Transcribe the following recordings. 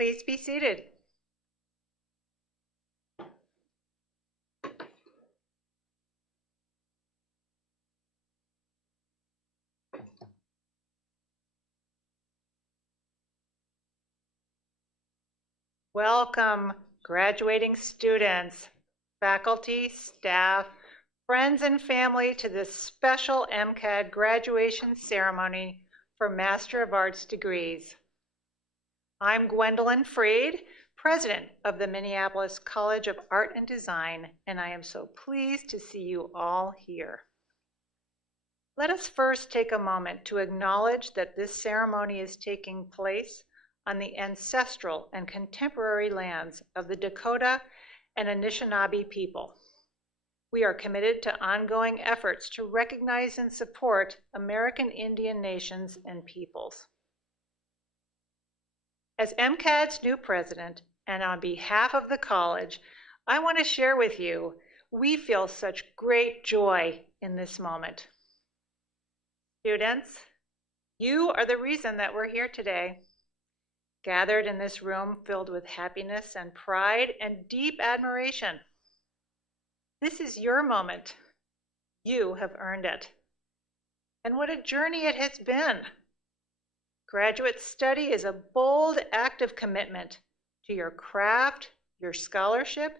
Please be seated. Welcome, graduating students, faculty, staff, friends, and family to this special MCAD graduation ceremony for Master of Arts degrees. I'm Gwendolyn Freed, President of the Minneapolis College of Art and Design, and I am so pleased to see you all here. Let us first take a moment to acknowledge that this ceremony is taking place on the ancestral and contemporary lands of the Dakota and Anishinaabe people. We are committed to ongoing efforts to recognize and support American Indian nations and peoples. As MCAD's new president, and on behalf of the college, I want to share with you, we feel such great joy in this moment. Students, you are the reason that we're here today, gathered in this room filled with happiness and pride and deep admiration. This is your moment. You have earned it. And what a journey it has been. Graduate study is a bold act of commitment to your craft, your scholarship,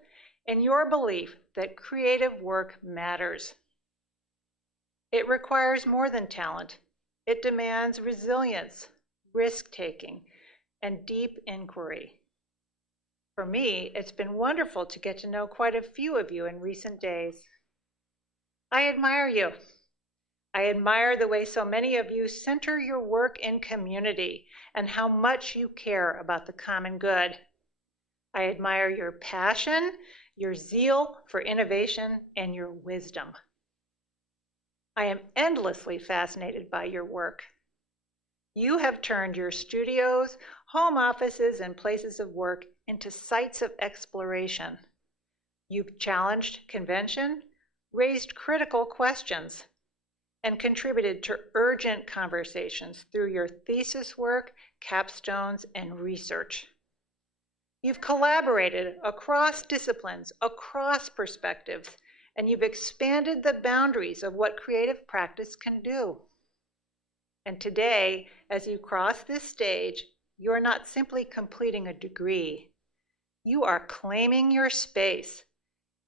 and your belief that creative work matters. It requires more than talent. It demands resilience, risk-taking, and deep inquiry. For me, it's been wonderful to get to know quite a few of you in recent days. I admire you. I admire the way so many of you center your work in community and how much you care about the common good. I admire your passion, your zeal for innovation, and your wisdom. I am endlessly fascinated by your work. You have turned your studios, home offices, and places of work into sites of exploration. You've challenged convention, raised critical questions, and contributed to urgent conversations through your thesis work, capstones, and research. You've collaborated across disciplines, across perspectives, and you've expanded the boundaries of what creative practice can do. And today, as you cross this stage, you are not simply completing a degree. You are claiming your space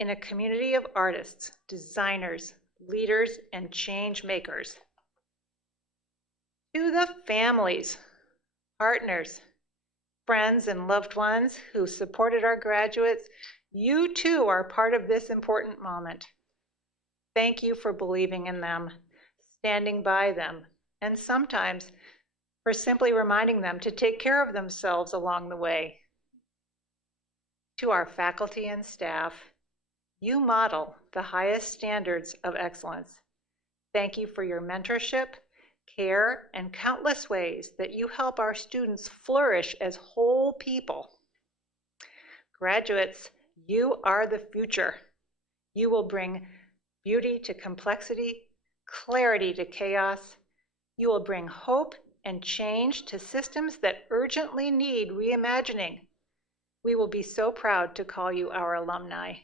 in a community of artists, designers, leaders, and change makers. To the families, partners, friends, and loved ones who supported our graduates, you too are part of this important moment. Thank you for believing in them, standing by them, and sometimes for simply reminding them to take care of themselves along the way. To our faculty and staff, you model the highest standards of excellence. Thank you for your mentorship, care, and countless ways that you help our students flourish as whole people. Graduates, you are the future. You will bring beauty to complexity, clarity to chaos. You will bring hope and change to systems that urgently need reimagining. We will be so proud to call you our alumni.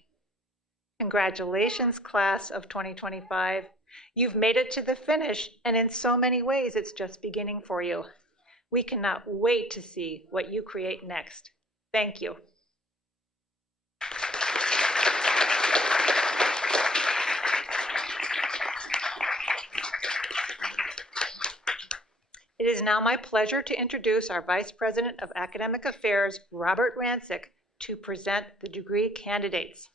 Congratulations, class of 2025. You've made it to the finish, and in so many ways, it's just beginning for you. We cannot wait to see what you create next. Thank you. It is now my pleasure to introduce our Vice President of Academic Affairs, Robert Rancic, to present the degree candidates.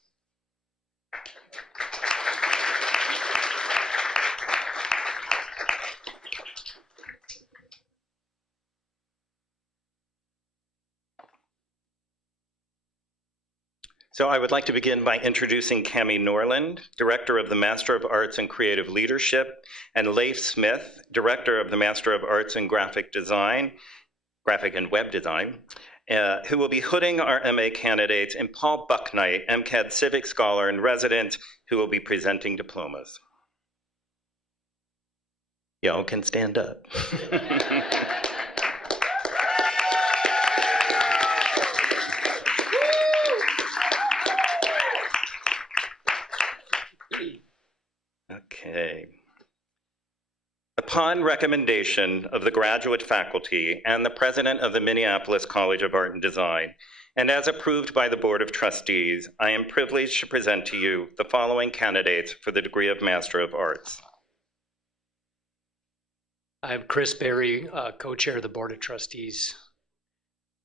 So I would like to begin by introducing Cami Norland, Director of the Master of Arts in Creative Leadership, and Leif Smith, Director of the Master of Arts in Graphic and Web Design, who will be hooding our MA candidates, and Paul Bucknight, MCAD Civic Scholar and Resident, who will be presenting diplomas. Y'all can stand up. Okay. Upon recommendation of the graduate faculty and the president of the Minneapolis College of Art and Design, and as approved by the Board of Trustees, I am privileged to present to you the following candidates for the degree of Master of Arts. I'm Chris Berry, co-chair of the Board of Trustees.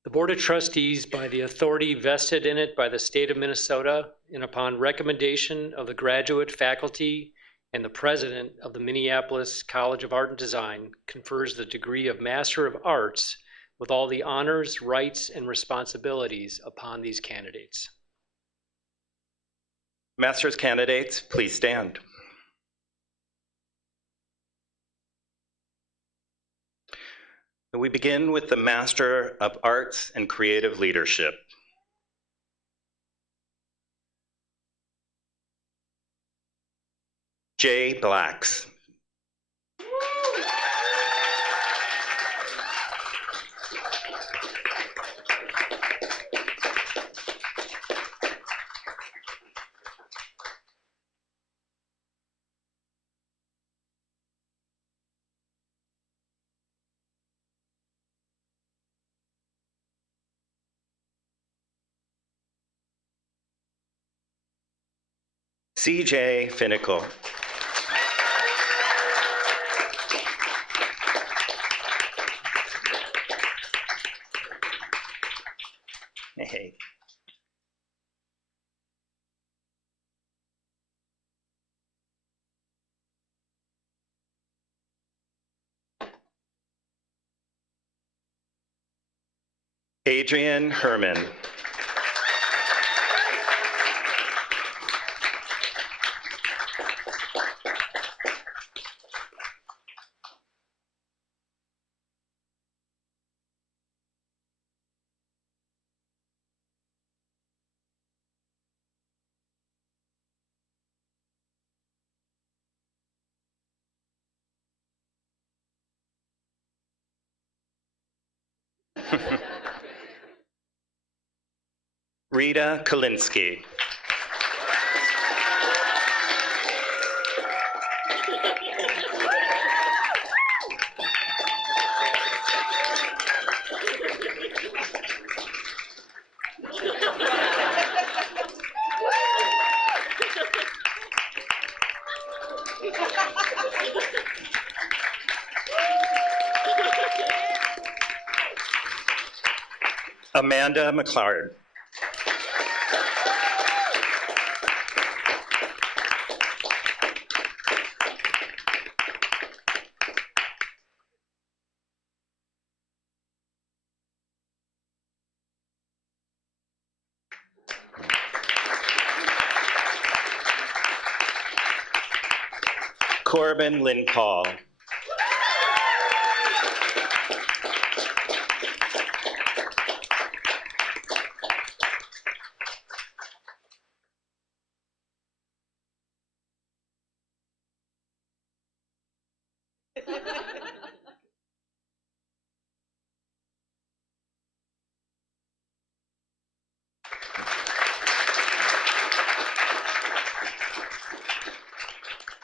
The Board of Trustees, by the authority vested in it by the state of Minnesota, and upon recommendation of the graduate faculty and the president of the Minneapolis College of Art and Design, confers the degree of Master of Arts with all the honors, rights, and responsibilities upon these candidates. Master's candidates, please stand. We begin with the Master of Arts and Creative Leadership. Jay Blacks. CJ Finnicle. Hey. Adrian Herman. Rita Kalinsky. Amanda McLeod. Corbin Lynn Paul.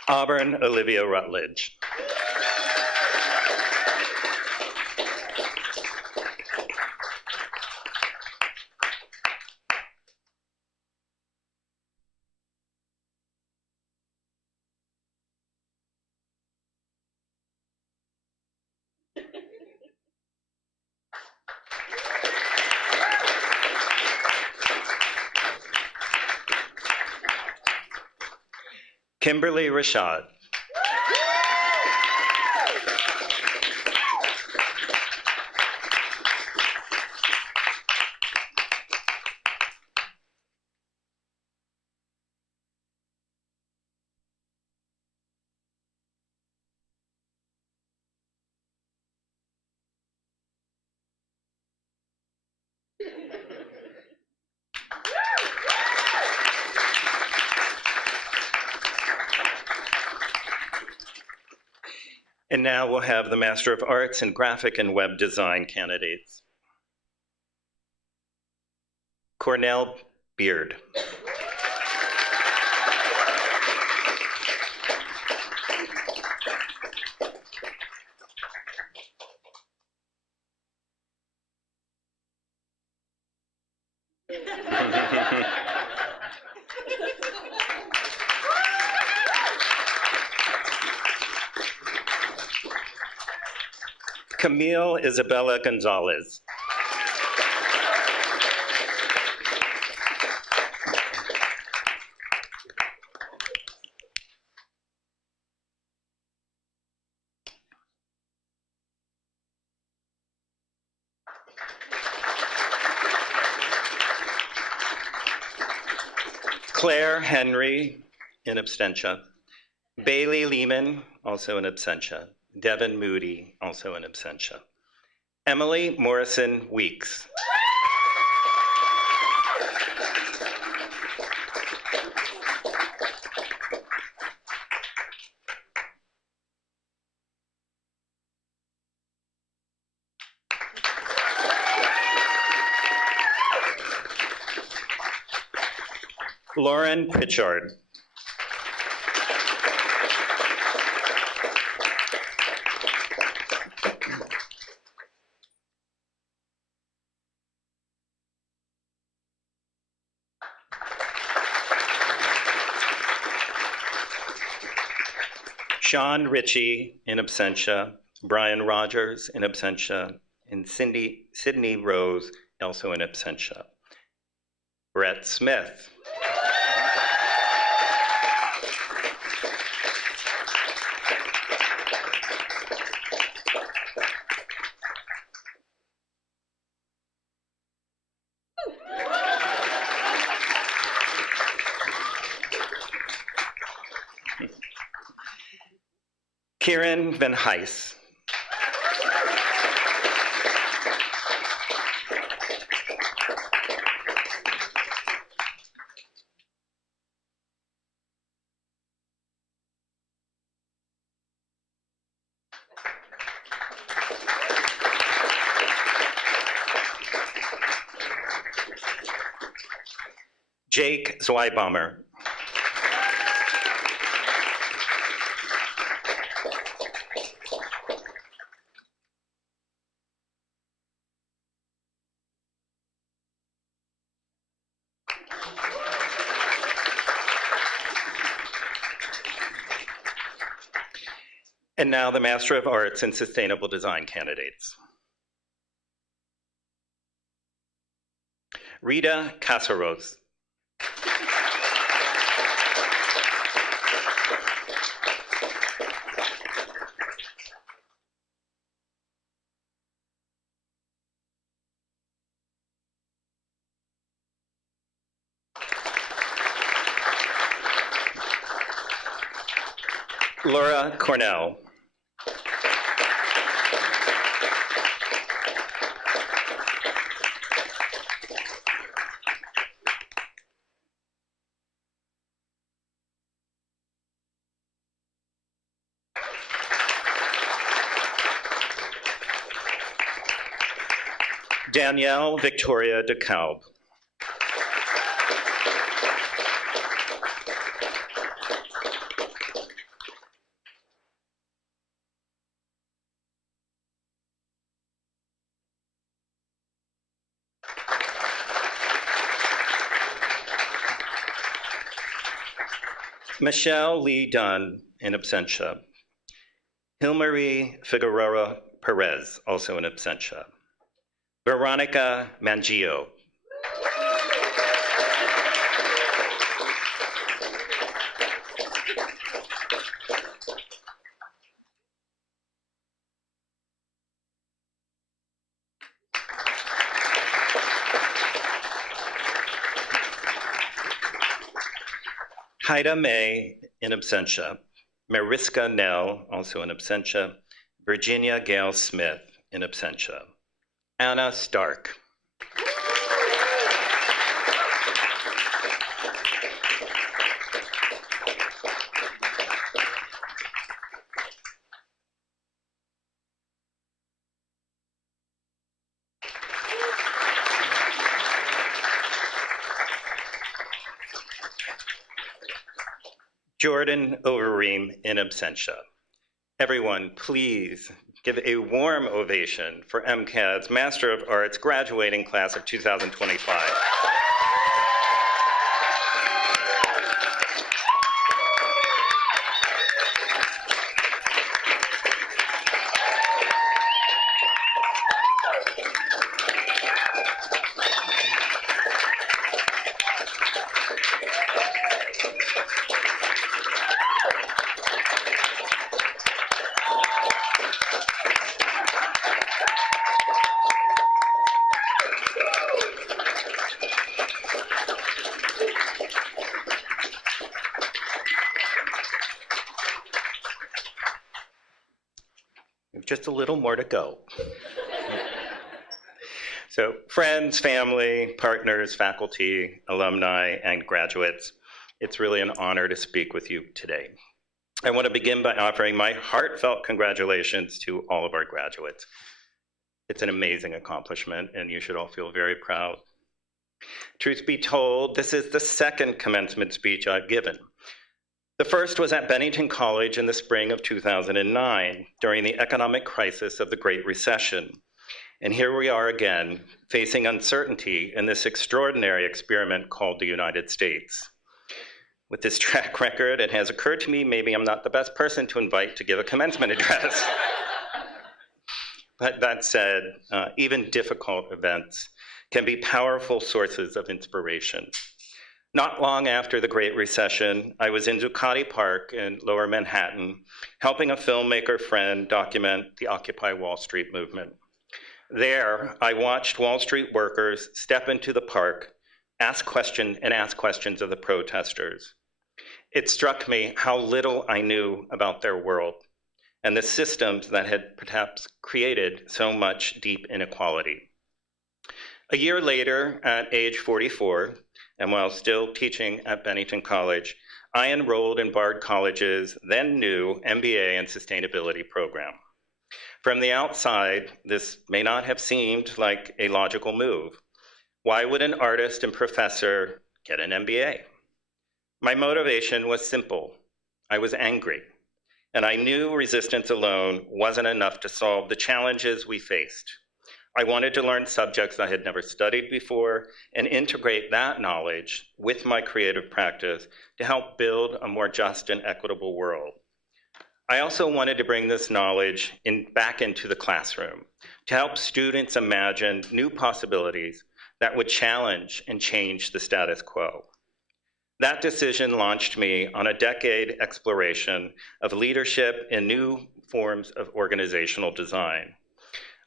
Auburn Olivia Rutledge. Kimberly Rashad. And now we'll have the Master of Arts in Graphic and Web Design candidates. Cornell Beard. Camille Isabella Gonzalez. Claire Henry, in absentia. Bailey Lehman, also in absentia. Devin Moody, also in absentia. Emily Morrison Weeks. Lauren Pritchard. Sean Ritchie, in absentia. Brian Rogers, in absentia. And Sydney Rose, also in absentia. Brett Smith. Kieran Van Heijs. Jake Zweibaumer. And now the Master of Arts in Sustainable Design candidates. Rita Casaros. Laura Cornell. Danielle Victoria DeKalb. Michelle Lee Dunn, in absentia. Hilmarie Figueroa Perez, also in absentia. Veronica Mangio. Haida May, in absentia. Mariska Nell, also in absentia. Virginia Gale Smith, in absentia. Anna Stark. Jordan Overeem, in absentia. Everyone, please give a warm ovation for MCAD's Master of Arts graduating class of 2025. just a little more to go. So friends, family, partners, faculty, alumni, and graduates, it's really an honor to speak with you today. I want to begin by offering my heartfelt congratulations to all of our graduates. It's an amazing accomplishment, and you should all feel very proud. Truth be told, this is the second commencement speech I've given. The first was at Bennington College in the spring of 2009, during the economic crisis of the Great Recession. And here we are again, facing uncertainty in this extraordinary experiment called the United States. With this track record, it has occurred to me maybe I'm not the best person to invite to give a commencement address. But that said, even difficult events can be powerful sources of inspiration. Not long after the Great Recession, I was in Zuccotti Park in Lower Manhattan, helping a filmmaker friend document the Occupy Wall Street movement. There, I watched Wall Street workers step into the park, ask questions of the protesters. It struck me how little I knew about their world and the systems that had perhaps created so much deep inequality. A year later, at age 44, and while still teaching at Bennington College, I enrolled in Bard College's then new MBA in Sustainability program. From the outside, this may not have seemed like a logical move. Why would an artist and professor get an MBA? My motivation was simple. I was angry, and I knew resistance alone wasn't enough to solve the challenges we faced. I wanted to learn subjects I had never studied before and integrate that knowledge with my creative practice to help build a more just and equitable world. I also wanted to bring this knowledge back into the classroom to help students imagine new possibilities that would challenge and change the status quo. That decision launched me on a decade exploration of leadership and new forms of organizational design.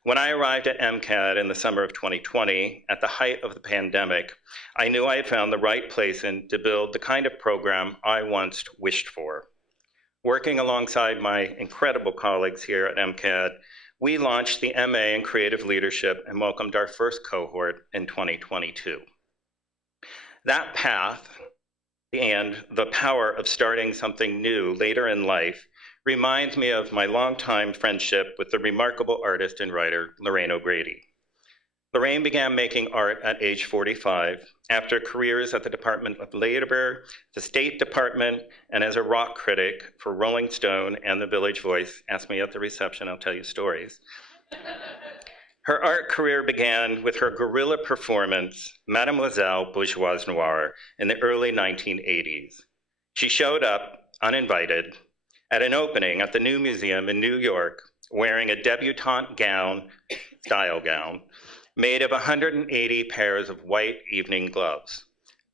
When I arrived at MCAD in the summer of 2020, at the height of the pandemic, I knew I had found the right place to build the kind of program I once wished for. Working alongside my incredible colleagues here at MCAD, we launched the MA in Creative Leadership and welcomed our first cohort in 2022. That path and the power of starting something new later in life reminds me of my longtime friendship with the remarkable artist and writer, Lorraine O'Grady. Lorraine began making art at age 45 after careers at the Department of Labor, the State Department, and as a rock critic for Rolling Stone and The Village Voice. Ask me at the reception, I'll tell you stories. Her art career began with her guerrilla performance, Mademoiselle Bourgeoise Noire, in the early 1980s. She showed up, uninvited, at an opening at the New Museum in New York, wearing a debutante style gown, made of 180 pairs of white evening gloves,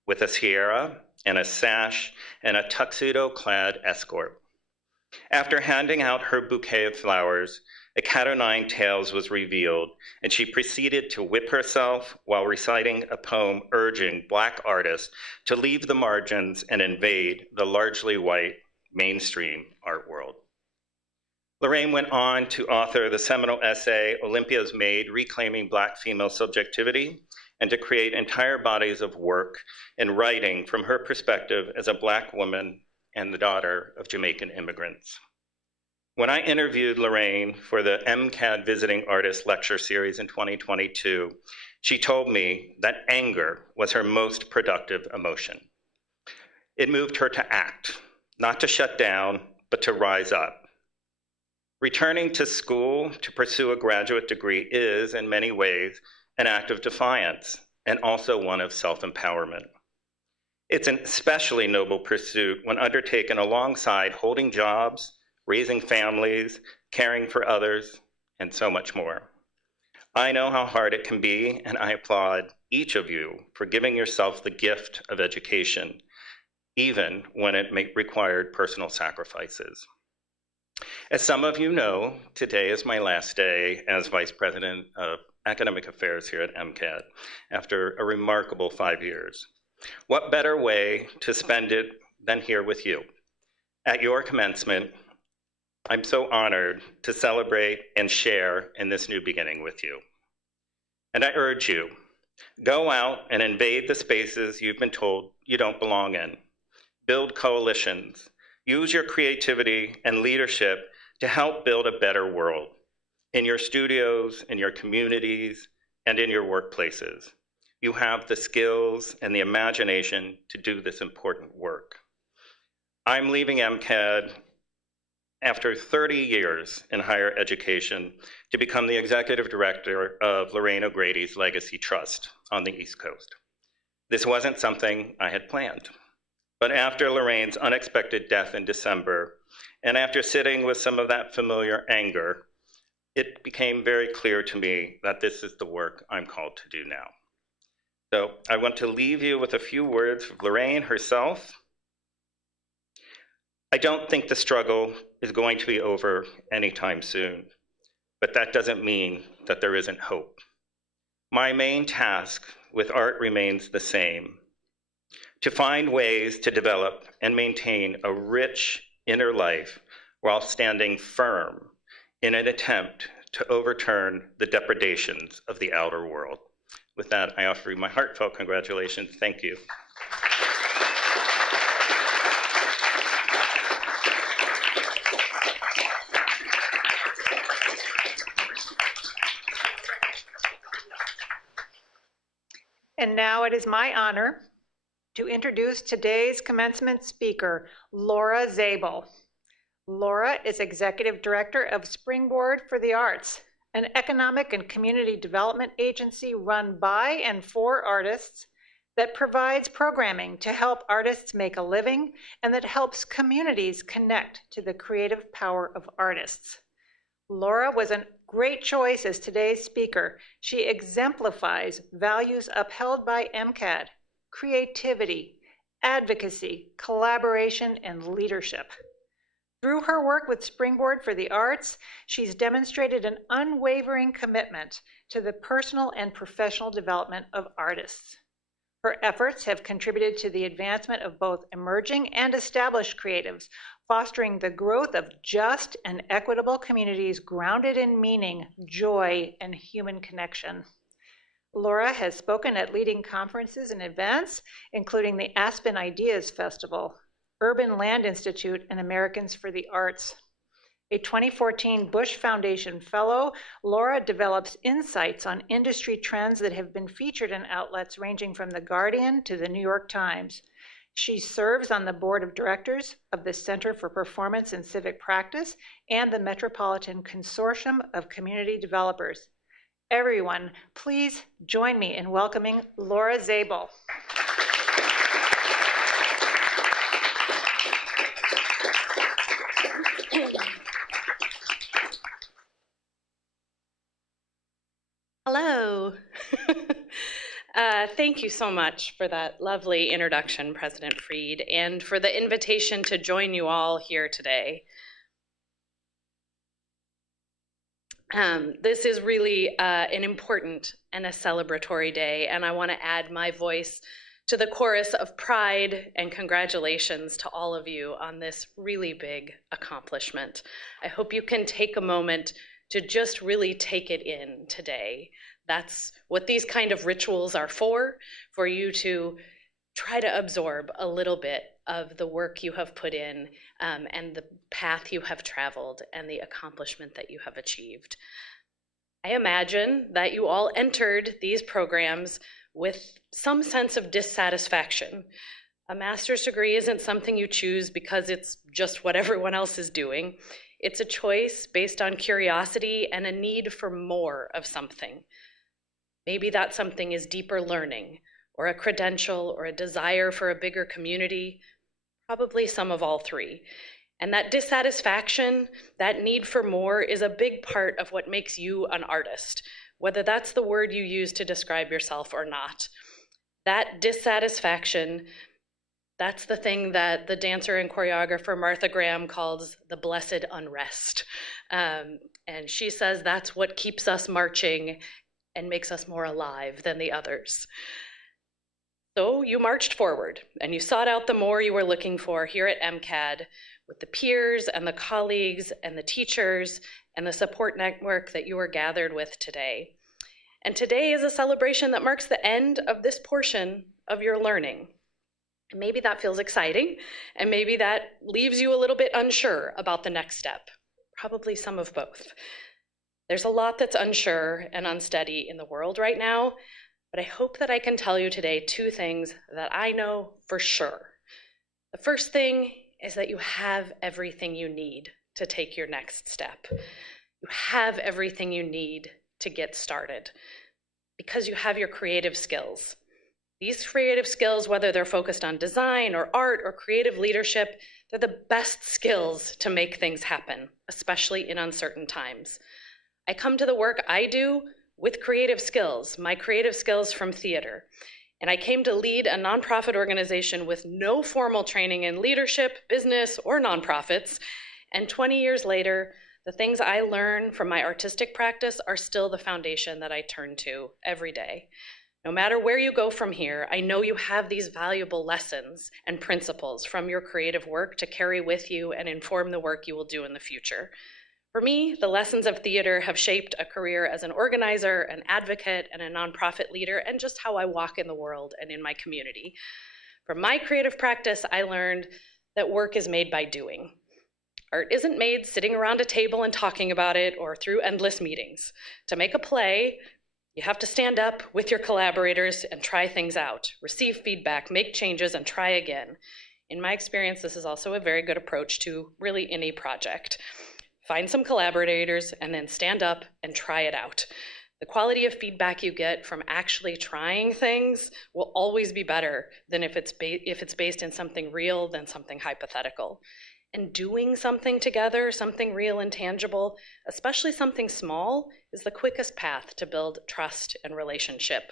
with a tiara and a sash and a tuxedo-clad escort. After handing out her bouquet of flowers, a cat o' nine tails was revealed, and she proceeded to whip herself while reciting a poem urging Black artists to leave the margins and invade the largely white mainstream art world. Lorraine went on to author the seminal essay, Olympia's Maid, Reclaiming Black Female Subjectivity, and to create entire bodies of work and writing from her perspective as a Black woman and the daughter of Jamaican immigrants. When I interviewed Lorraine for the MCAD Visiting Artist Lecture Series in 2022, she told me that anger was her most productive emotion. It moved her to act, not to shut down, but to rise up. Returning to school to pursue a graduate degree is, in many ways, an act of defiance and also one of self-empowerment. It's an especially noble pursuit when undertaken alongside holding jobs, raising families, caring for others, and so much more. I know how hard it can be, and I applaud each of you for giving yourself the gift of education, even when it required personal sacrifices. As some of you know, today is my last day as Vice President of Academic Affairs here at MCAD, after a remarkable 5 years. What better way to spend it than here with you, at your commencement, I'm so honored to celebrate and share in this new beginning with you. And I urge you, go out and invade the spaces you've been told you don't belong in. Build coalitions. Use your creativity and leadership to help build a better world in your studios, in your communities, and in your workplaces. You have the skills and the imagination to do this important work. I'm leaving MCAD after 30 years in higher education to become the executive director of Lorraine O'Grady's Legacy Trust on the East Coast. This wasn't something I had planned, but after Lorraine's unexpected death in December, and after sitting with some of that familiar anger, it became very clear to me that this is the work I'm called to do now. So I want to leave you with a few words of Lorraine herself. I don't think the struggle is going to be over anytime soon, but that doesn't mean that there isn't hope. My main task with art remains the same: to find ways to develop and maintain a rich inner life while standing firm in an attempt to overturn the depredations of the outer world. With that, I offer you my heartfelt congratulations. Thank you. And now it is my honor to introduce today's commencement speaker, Laura Zabel. Laura is Executive Director of Springboard for the Arts, an economic and community development agency run by and for artists that provides programming to help artists make a living and that helps communities connect to the creative power of artists. Laura was a great choice as today's speaker. She exemplifies values upheld by MCAD: creativity, advocacy, collaboration, and leadership. Through her work with Springboard for the Arts, she's demonstrated an unwavering commitment to the personal and professional development of artists. Her efforts have contributed to the advancement of both emerging and established creatives, fostering the growth of just and equitable communities grounded in meaning, joy, and human connection. Laura has spoken at leading conferences and events, including the Aspen Ideas Festival, Urban Land Institute, and Americans for the Arts. A 2014 Bush Foundation Fellow, Laura develops insights on industry trends that have been featured in outlets ranging from The Guardian to The New York Times. She serves on the board of directors of the Center for Performance and Civic Practice and the Metropolitan Consortium of Community Developers. Everyone, please join me in welcoming Laura Zabel. Hello. Thank you so much for that lovely introduction, President Freed, and for the invitation to join you all here today. This is really an important and a celebratory day, and I want to add my voice to the chorus of pride and congratulations to all of you on this really big accomplishment. I hope you can take a moment to just really take it in today. That's what these kind of rituals are for you to try to absorb a little bit of the work you have put in and the path you have traveled and the accomplishment that you have achieved. I imagine that you all entered these programs with some sense of dissatisfaction. A master's degree isn't something you choose because it's just what everyone else is doing. It's a choice based on curiosity and a need for more of something. Maybe that something is deeper learning, or a credential, or a desire for a bigger community, probably some of all three. And that dissatisfaction, that need for more, is a big part of what makes you an artist, whether that's the word you use to describe yourself or not. That dissatisfaction, that's the thing that the dancer and choreographer Martha Graham calls the blessed unrest. And she says that's what keeps us marching and makes us more alive than the others. So you marched forward and you sought out the more you were looking for here at MCAD with the peers and the colleagues and the teachers and the support network that you are gathered with today. And today is a celebration that marks the end of this portion of your learning. And maybe that feels exciting, and maybe that leaves you a little bit unsure about the next step. Probably some of both. There's a lot that's unsure and unsteady in the world right now, but I hope that I can tell you today two things that I know for sure. The first thing is that you have everything you need to take your next step. You have everything you need to get started because you have your creative skills. These creative skills, whether they're focused on design or art or creative leadership, they're the best skills to make things happen, especially in uncertain times. I come to the work I do with creative skills, my creative skills from theater. And I came to lead a nonprofit organization with no formal training in leadership, business, or nonprofits. And 20 years later, the things I learn from my artistic practice are still the foundation that I turn to every day. No matter where you go from here, I know you have these valuable lessons and principles from your creative work to carry with you and inform the work you will do in the future. For me, the lessons of theater have shaped a career as an organizer, an advocate, and a nonprofit leader, and just how I walk in the world and in my community. From my creative practice, I learned that work is made by doing. Art isn't made sitting around a table and talking about it or through endless meetings. To make a play, you have to stand up with your collaborators and try things out, receive feedback, make changes, and try again. In my experience, this is also a very good approach to really any project. Find some collaborators and then stand up and try it out. The quality of feedback you get from actually trying things will always be better than if it's based in something real than something hypothetical. And doing something together, something real and tangible, especially something small, is the quickest path to build trust and relationship.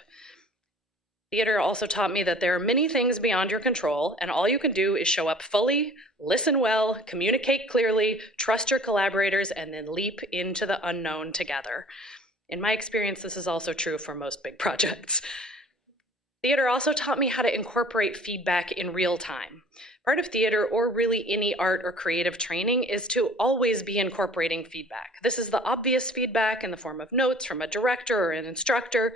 Theater also taught me that there are many things beyond your control, and all you can do is show up fully, listen well, communicate clearly, trust your collaborators, and then leap into the unknown together. In my experience, this is also true for most big projects. Theater also taught me how to incorporate feedback in real time. Part of theater, or really any art or creative training, is to always be incorporating feedback. This is the obvious feedback in the form of notes from a director or an instructor,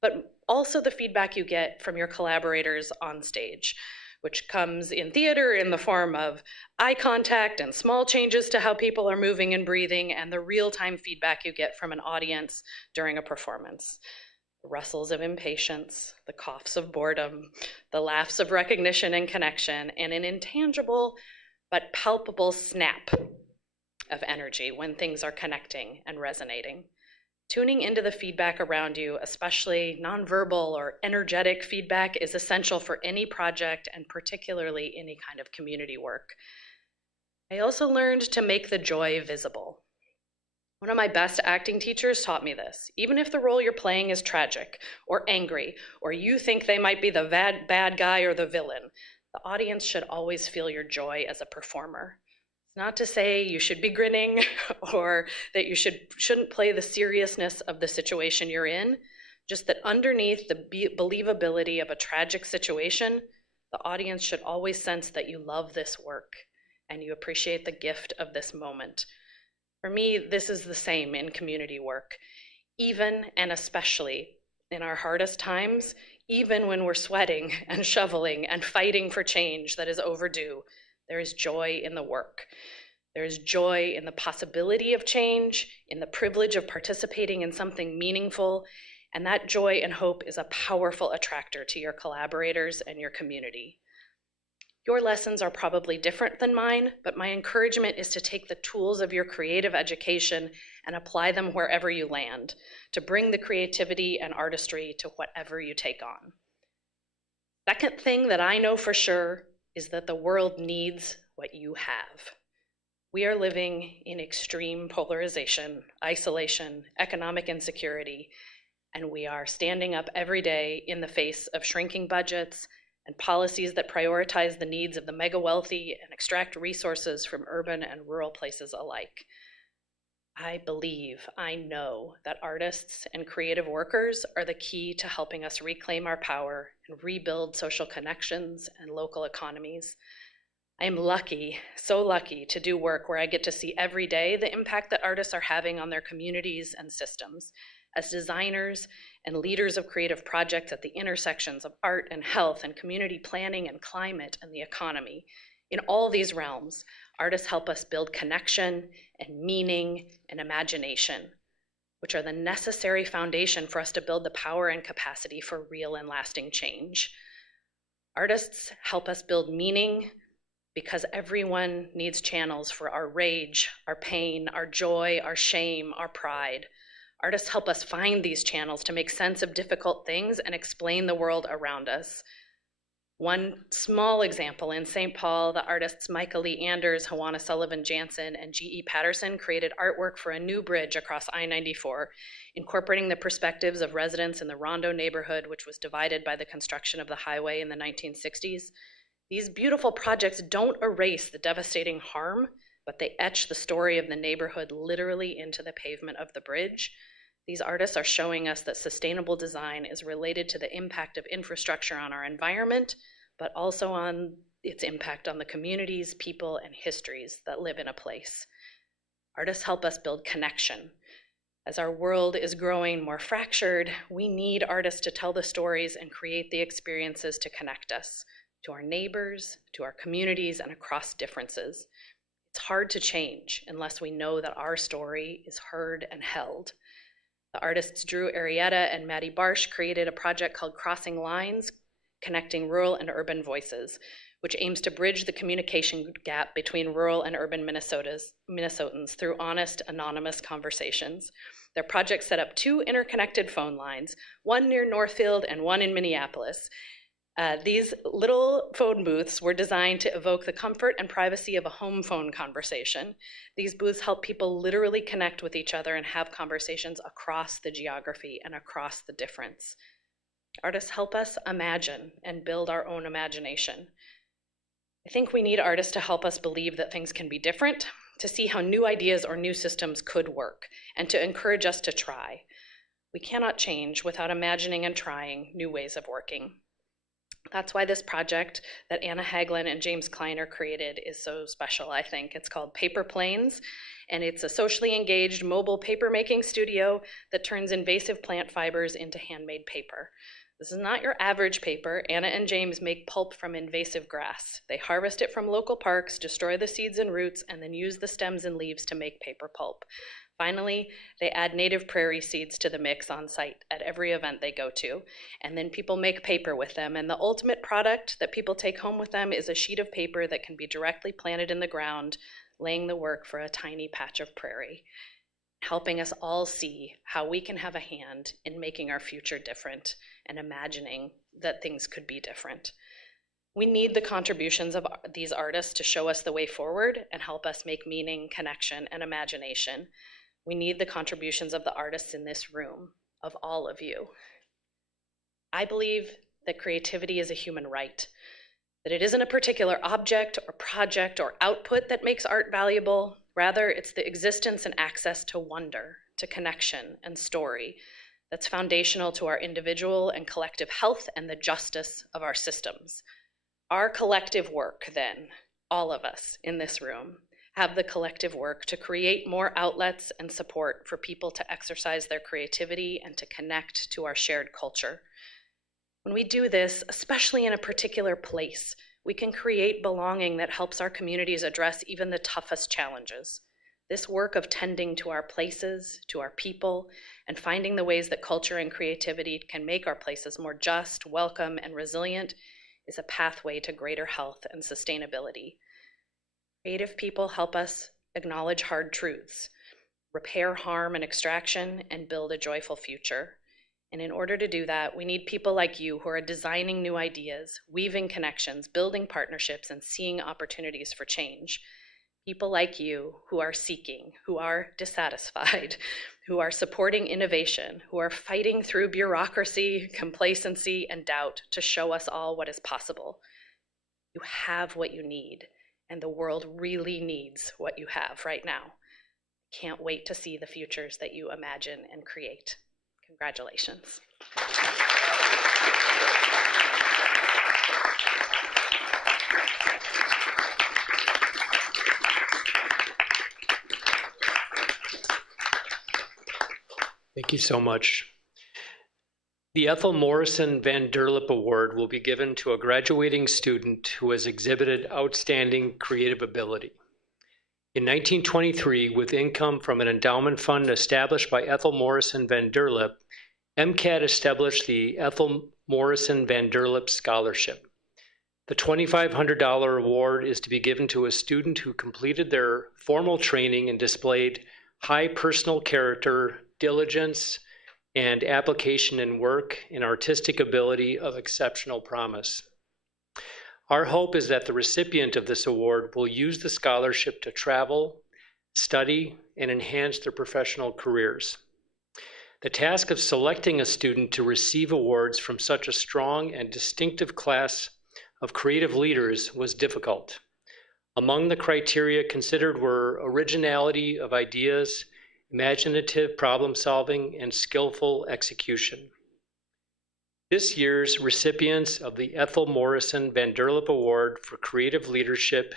but also the feedback you get from your collaborators on stage, which comes in theater in the form of eye contact and small changes to how people are moving and breathing, and the real-time feedback you get from an audience during a performance. The rustles of impatience, the coughs of boredom, the laughs of recognition and connection, and an intangible but palpable snap of energy when things are connecting and resonating. Tuning into the feedback around you, especially nonverbal or energetic feedback, is essential for any project and particularly any kind of community work. I also learned to make the joy visible. One of my best acting teachers taught me this. Even if the role you're playing is tragic or angry, or you think they might be the bad guy or the villain, the audience should always feel your joy as a performer. It's not to say you should be grinning or that you shouldn't play the seriousness of the situation you're in, just that underneath the believability of a tragic situation, the audience should always sense that you love this work and you appreciate the gift of this moment. For me, this is the same in community work. Even and especially in our hardest times, even when we're sweating and shoveling and fighting for change that is overdue, there is joy in the work. There is joy in the possibility of change, in the privilege of participating in something meaningful, and that joy and hope is a powerful attractor to your collaborators and your community. Your lessons are probably different than mine, but my encouragement is to take the tools of your creative education and apply them wherever you land, to bring the creativity and artistry to whatever you take on. Second thing that I know for sure is that the world needs what you have. We are living in extreme polarization, isolation, economic insecurity, and we are standing up every day in the face of shrinking budgets and policies that prioritize the needs of the mega wealthy and extract resources from urban and rural places alike. I know that artists and creative workers are the key to helping us reclaim our power and rebuild social connections and local economies. I am lucky, so lucky, to do work where I get to see every day the impact that artists are having on their communities and systems. As designers and leaders of creative projects at the intersections of art and health and community planning and climate and the economy, in all these realms, artists help us build connection and meaning and imagination, which are the necessary foundation for us to build the power and capacity for real and lasting change. Artists help us build meaning because everyone needs channels for our rage, our pain, our joy, our shame, our pride. Artists help us find these channels to make sense of difficult things and explain the world around us. One small example, in St. Paul, the artists Michael Lee Anders, Hawana Sullivan Jansen, and G.E. Patterson created artwork for a new bridge across I-94, incorporating the perspectives of residents in the Rondo neighborhood, which was divided by the construction of the highway in the 1960s. These beautiful projects don't erase the devastating harm, but they etch the story of the neighborhood literally into the pavement of the bridge. These artists are showing us that sustainable design is related to the impact of infrastructure on our environment, but also on its impact on the communities, people, and histories that live in a place. Artists help us build connection. As our world is growing more fractured, we need artists to tell the stories and create the experiences to connect us to our neighbors, to our communities, and across differences. It's hard to change unless we know that our story is heard and held. The artists Drew Arietta and Maddie Barsh created a project called Crossing Lines, Connecting Rural and Urban Voices, which aims to bridge the communication gap between rural and urban Minnesotans through honest, anonymous conversations. Their project set up 2 interconnected phone lines, one near Northfield and one in Minneapolis. These little phone booths were designed to evoke the comfort and privacy of a home phone conversation. These booths help people literally connect with each other and have conversations across the geography and across the difference. Artists help us imagine and build our own imagination. I think we need artists to help us believe that things can be different, to see how new ideas or new systems could work, and to encourage us to try. We cannot change without imagining and trying new ways of working. That's why this project that Anna Haglin and James Kleiner created is so special, I think. It's called Paper Planes, and it's a socially engaged mobile paper-making studio that turns invasive plant fibers into handmade paper. This is not your average paper. Anna and James make pulp from invasive grass. They harvest it from local parks, destroy the seeds and roots, and then use the stems and leaves to make paper pulp. Finally, they add native prairie seeds to the mix on site at every event they go to, and then people make paper with them, and the ultimate product that people take home with them is a sheet of paper that can be directly planted in the ground, laying the work for a tiny patch of prairie, helping us all see how we can have a hand in making our future different and imagining that things could be different. We need the contributions of these artists to show us the way forward and help us make meaning, connection, and imagination. We need the contributions of the artists in this room, of all of you. I believe that creativity is a human right, that it isn't a particular object or project or output that makes art valuable. Rather, it's the existence and access to wonder, to connection and story that's foundational to our individual and collective health and the justice of our systems. Our collective work, then, all of us in this room, have the collective work to create more outlets and support for people to exercise their creativity and to connect to our shared culture. When we do this, especially in a particular place, we can create belonging that helps our communities address even the toughest challenges. This work of tending to our places, to our people, and finding the ways that culture and creativity can make our places more just, welcome, and resilient is a pathway to greater health and sustainability. Creative people help us acknowledge hard truths, repair harm and extraction, and build a joyful future. And in order to do that, we need people like you who are designing new ideas, weaving connections, building partnerships, and seeing opportunities for change. People like you who are seeking, who are dissatisfied, who are supporting innovation, who are fighting through bureaucracy, complacency, and doubt to show us all what is possible. You have what you need, and the world really needs what you have right now. Can't wait to see the futures that you imagine and create. Congratulations. Thank you so much. The Ethel Morrison Van Derlip Award will be given to a graduating student who has exhibited outstanding creative ability. In 1923, with income from an endowment fund established by Ethel Morrison Van Derlip, MCAD established the Ethel Morrison Van Derlip Scholarship. The $2,500 award is to be given to a student who completed their formal training and displayed high personal character, diligence, and application in work and artistic ability of exceptional promise. Our hope is that the recipient of this award will use the scholarship to travel, study, and enhance their professional careers. The task of selecting a student to receive awards from such a strong and distinctive class of creative leaders was difficult. Among the criteria considered were originality of ideas, imaginative problem solving, and skillful execution. This year's recipients of the Ethel Morrison Van Derlip Award for Creative Leadership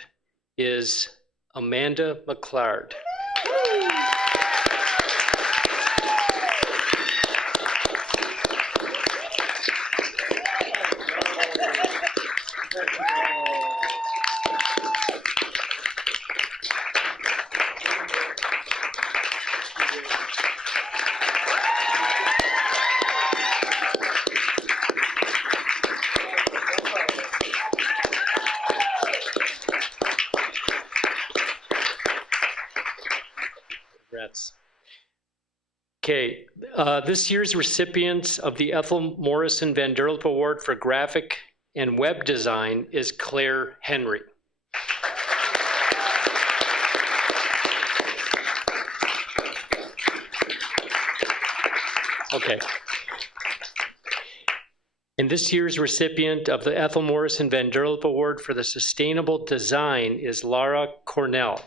is Amanda McLeod. Okay, this year's recipients of the Ethel Morrison Van Derlip Award for Graphic and Web Design is Claire Henry. Okay. And this year's recipient of the Ethel Morrison Van Derlip Award for the Sustainable Design is Laura Cornell.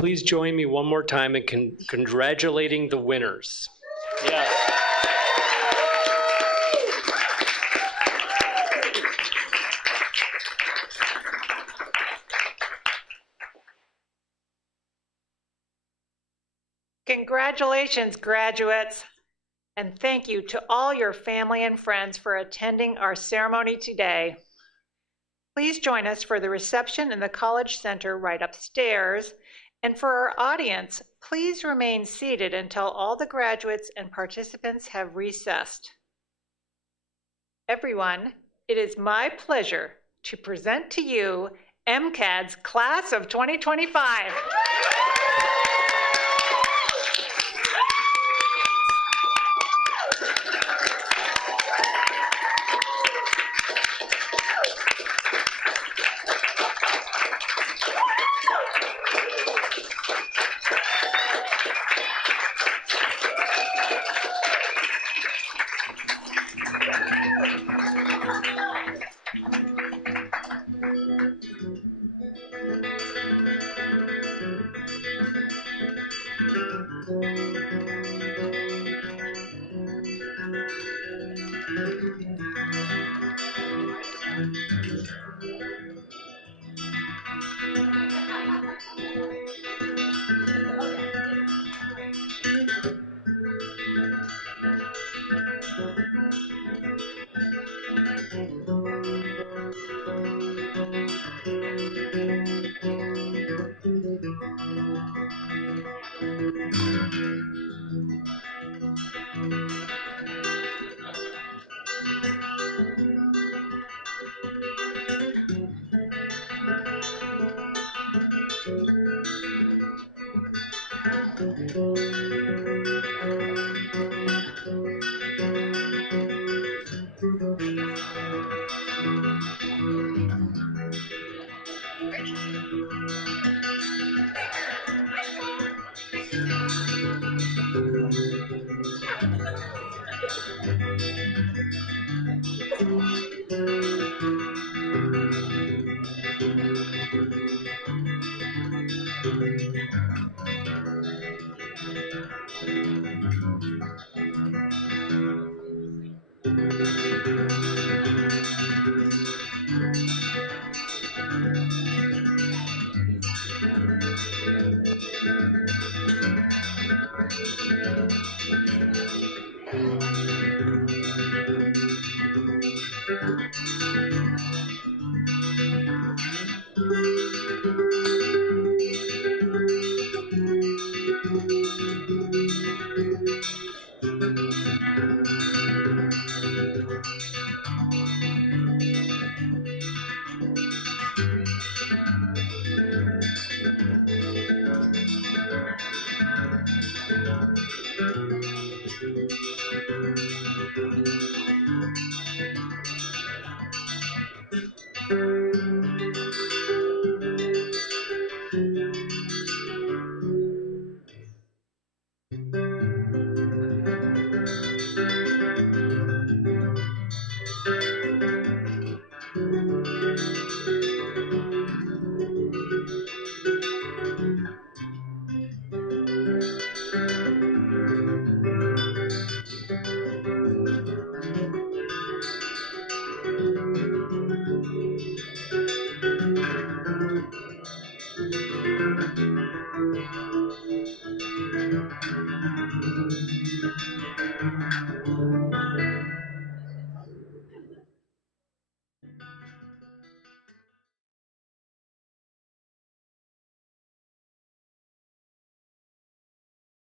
Please join me one more time in congratulating the winners. Yes. Congratulations, graduates, and thank you to all your family and friends for attending our ceremony today. Please join us for the reception in the College Center right upstairs. And for our audience, please remain seated until all the graduates and participants have recessed. Everyone, it is my pleasure to present to you MCAD's Class of 2025.